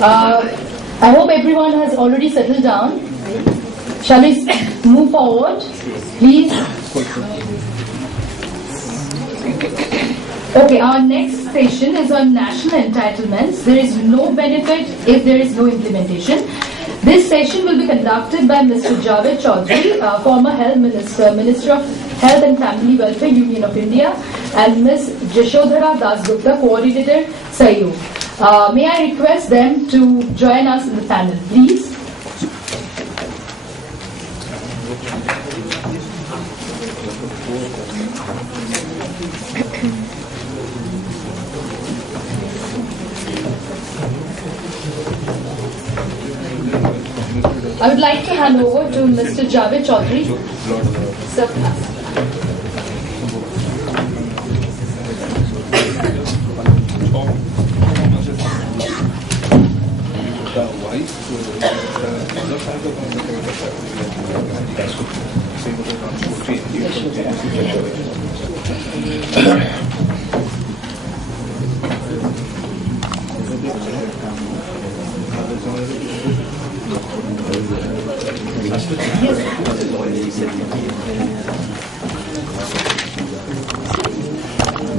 I hope everyone has already settled down. Shall we move forward, please? Okay, our next session is on national entitlements. There is no benefit if there is no implementation. This session will be conducted by Mr. Javed Chaudhary, former Health Minister, Minister of Health and Family Welfare Union of India, and Ms. Jashodhara Dasgupta, Coordinator, Sayu. May I request them to join us in the panel, please? I would like to hand over to Mr. Javed Chaudhary. Sir,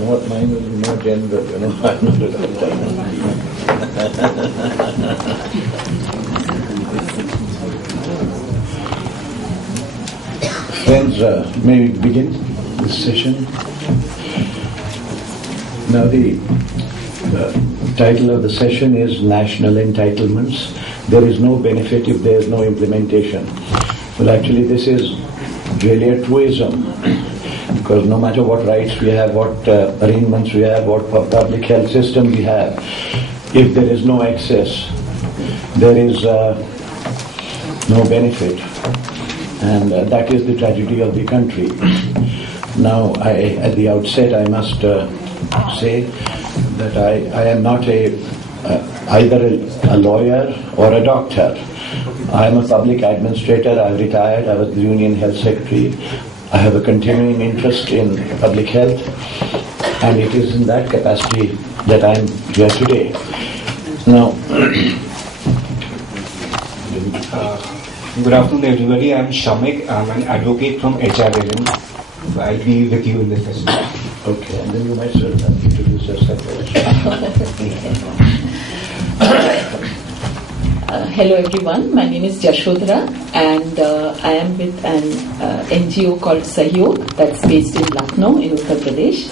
Not mine will be more general, I'm not a doctor. Friends, may we begin this session? Now the title of the session is National Entitlements. There is no benefit if there is no implementation. Well, actually this is really a truism, because no matter what rights we have, what arrangements we have, what public health system we have, if there is no access, there is no benefit. And that is the tragedy of the country. Now, at the outset, I must say that I am not either a lawyer or a doctor. I am a public administrator. I have retired. I was the Union Health Secretary. I have a continuing interest in public health, and it is in that capacity that I am here today. Now, good afternoon, everybody. I am Shamik. I am an advocate from HRLM. I'll be with you in this session. Okay, and then you might introduce yourself also. Hello everyone, my name is Jashodhara and I am with an NGO called Sahyog that's based in Lucknow in Uttar Pradesh.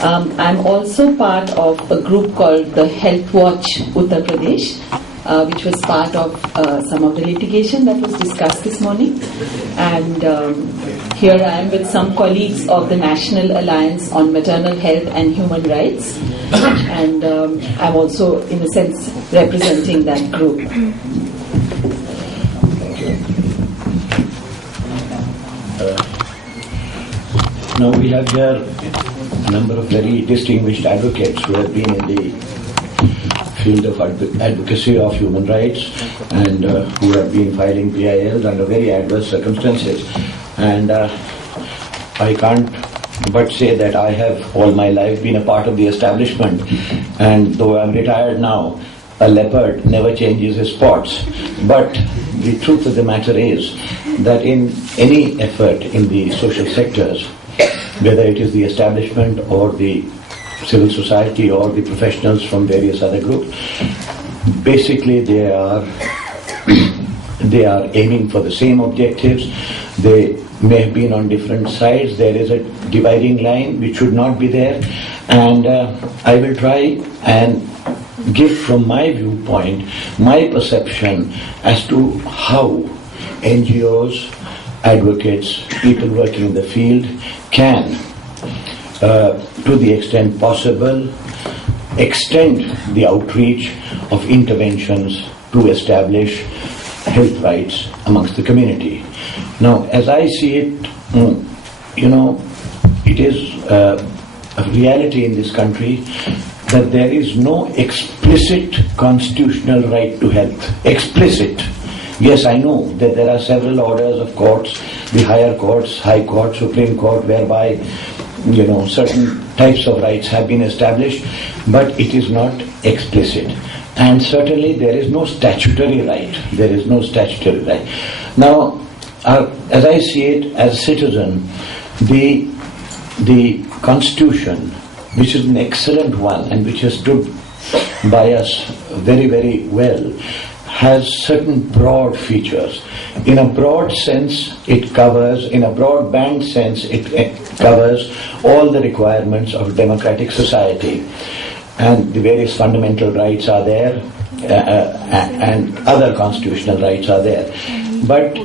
I'm also part of a group called the Health Watch Uttar Pradesh, which was part of some of the litigation that was discussed this morning. And here I am with some colleagues of the National Alliance on Maternal Health and Human Rights. And I'm also, in a sense, representing that group. Thank you. Now we have here a number of very distinguished advocates who have been in the field of advocacy of human rights and who have been filing PILs under very adverse circumstances. And I can't but say that I have all my life been a part of the establishment, and though I'm retired now, a leopard never changes his spots. But the truth of the matter is that in any effort in the social sectors, whether it is the establishment or the civil society or the professionals from various other groups, basically they are aiming for the same objectives. They may have been on different sides. There is a dividing line which should not be there, and I will try and give from my viewpoint my perception as to how NGOs, advocates, people working in the field can, to the extent possible, extend the outreach of interventions to establish health rights amongst the community. Now, as I see it, it is a reality in this country that there is no explicit constitutional right to health. Explicit. Yes, I know that there are several orders of courts, the higher courts, High Court, Supreme Court, whereby certain types of rights have been established, but it is not explicit. And certainly there is no statutory right. There is no statutory right. Now, as I see it as a citizen, the Constitution, which is an excellent one and which has stood by us very, very well, has certain broad features. In a broad sense, it covers, in a broadband sense, it covers all the requirements of a democratic society. And the various fundamental rights are there, and other constitutional rights are there. But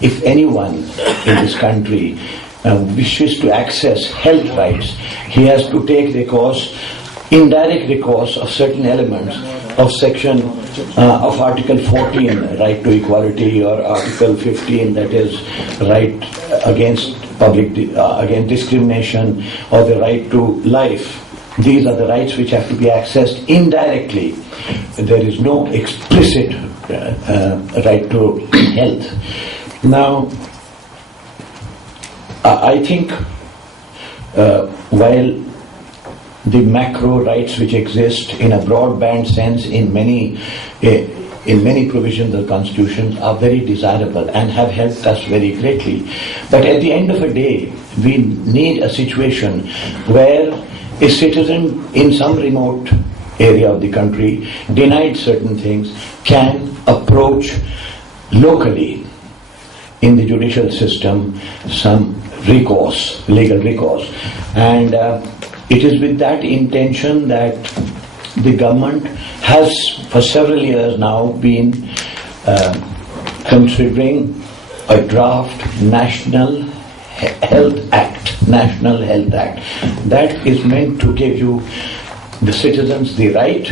if anyone in this country wishes to access health rights, he has to take indirect recourse of certain elements of section of Article 14, right to equality, or Article 15, that is right against against discrimination, or the right to life. These are the rights which have to be accessed indirectly. There is no explicit right to health. Now, I think while the macro rights which exist in a broadband sense in many provisions of the Constitution are very desirable and have helped us very greatly. But at the end of the day, we need a situation where a citizen in some remote area of the country, denied certain things, can approach locally in the judicial system some recourse, legal recourse. And it is with that intention that the government has for several years now been considering a draft National Health Act that is meant to give you, the citizens, the right,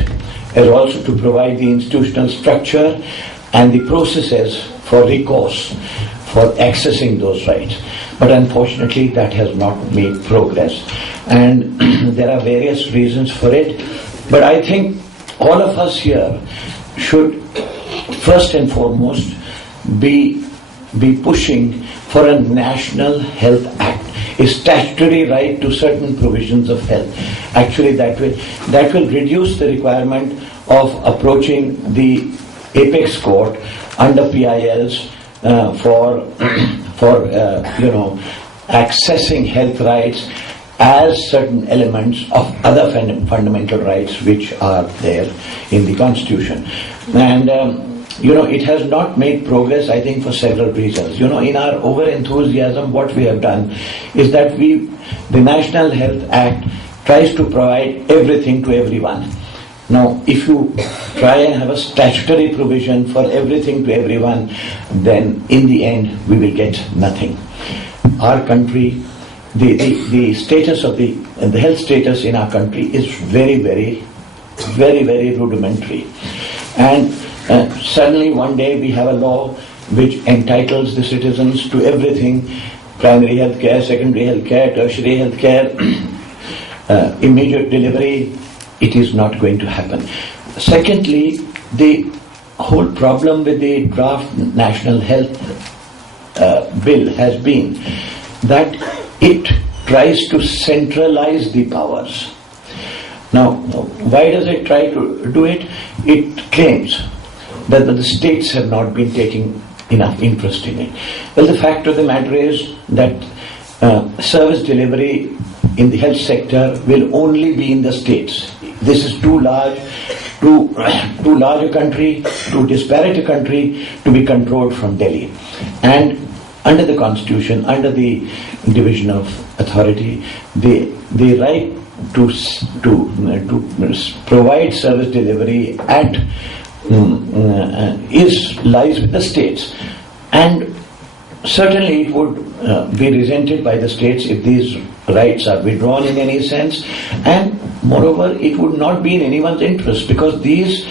and also to provide the institutional structure and the processes for recourse for accessing those rights. But unfortunately that has not made progress, and there are various reasons for it. But I think all of us here should first and foremost be pushing for a National Health Act, a statutory right to certain provisions of health. Actually that will reduce the requirement of approaching the apex court under PILs for accessing health rights as certain elements of other fundamental rights which are there in the Constitution. And it has not made progress, I think, for several reasons. In our over-enthusiasm, what we have done is that the National Health Act tries to provide everything to everyone. Now, if you try and have a statutory provision for everything to everyone, then in the end we will get nothing. Our country, the status of the health status in our country is very, very, very, very rudimentary. And suddenly one day we have a law which entitles the citizens to everything: primary health care, secondary health care, tertiary health care, immediate delivery. It is not going to happen. Secondly, the whole problem with the draft National Health Bill has been that it tries to centralize the powers. Now, why does it try to do it? It claims that the states have not been taking enough interest in it. Well, the fact of the matter is that service delivery in the health sector will only be in the states. This is too large a country, too disparate a country to be controlled from Delhi. And under the Constitution, under the division of authority, the right to provide service delivery lies with the states. And certainly it would be resented by the states if these rights are withdrawn in any sense, and moreover it would not be in anyone's interest, because these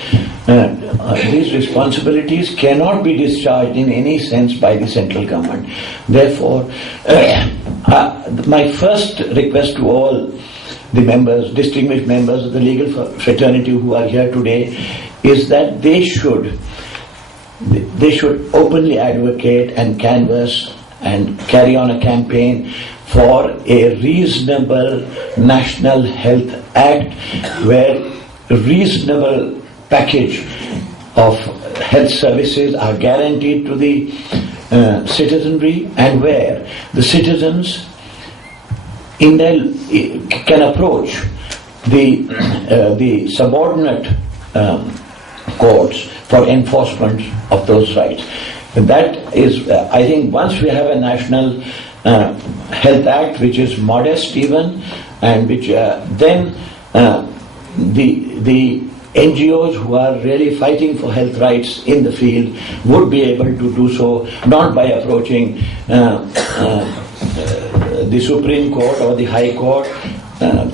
responsibilities cannot be discharged in any sense by the central government. Therefore, my first request to all the members, distinguished members of the legal fraternity who are here today, is that they should openly advocate and canvass and carry on a campaign for a reasonable National Health Act where a reasonable package of health services are guaranteed to the citizenry, and where the citizens can approach the subordinate courts for enforcement of those rights. And that is, I think, once we have a National Health Act which is modest even, and which then the NGOs who are really fighting for health rights in the field would be able to do so, not by approaching the Supreme Court or the High Court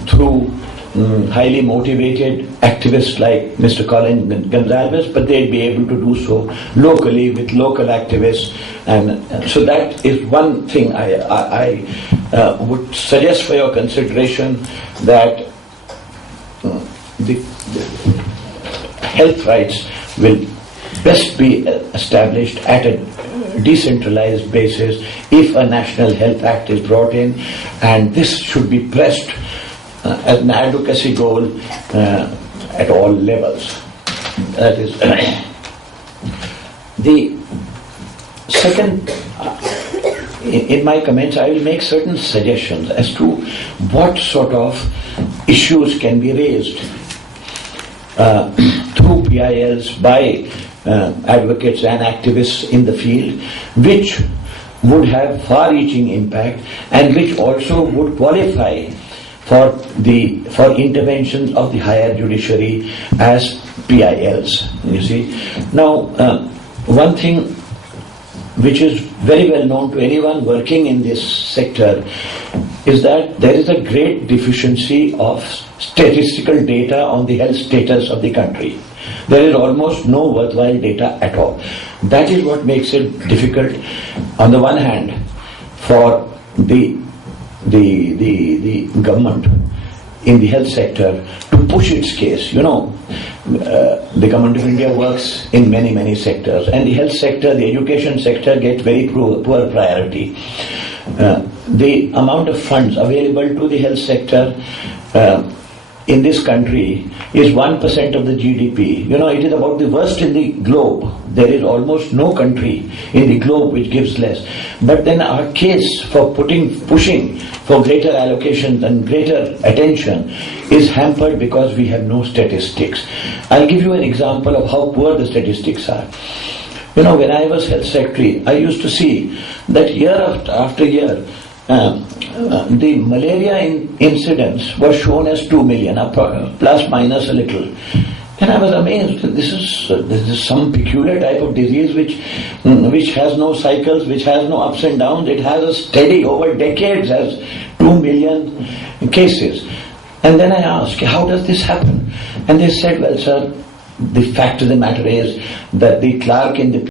through highly motivated activists like Mr. Colin Gonsalves, but they'd be able to do so locally with local activists. And so that is one thing I would suggest for your consideration, that the health rights will best be established at a decentralized basis if a National Health Act is brought in, and this should be pressed as an advocacy goal at all levels. That is the second. In my comments, I will make certain suggestions as to what sort of issues can be raised through PILs by advocates and activists in the field, which would have far-reaching impact and which also would qualify for intervention of the higher judiciary as PILs. You see, now one thing which is very well known to anyone working in this sector is that there is a great deficiency of statistical data on the health status of the country. There is almost no worthwhile data at all. That is what makes it difficult, on the one hand, for the government in the health sector to push its case. You know, the government of India works in many sectors, and the health sector, the education sector gets very poor priority. The amount of funds available to the health sector in this country is 1% of the GDP. You know, it is about the worst in the globe. There is almost no country in the globe which gives less. But then our case for pushing for greater allocations and greater attention is hampered because we have no statistics. I'll give you an example of how poor the statistics are. You know, when I was health secretary, I used to see that year after year, the malaria incidence was shown as 2 million, plus minus a little. And I was amazed. This is some peculiar type of disease which has no cycles, which has no ups and downs. It has a steady, over decades, has 2 million cases. And then I asked, how does this happen? And they said, well, sir, the fact of the matter is that the clerk in the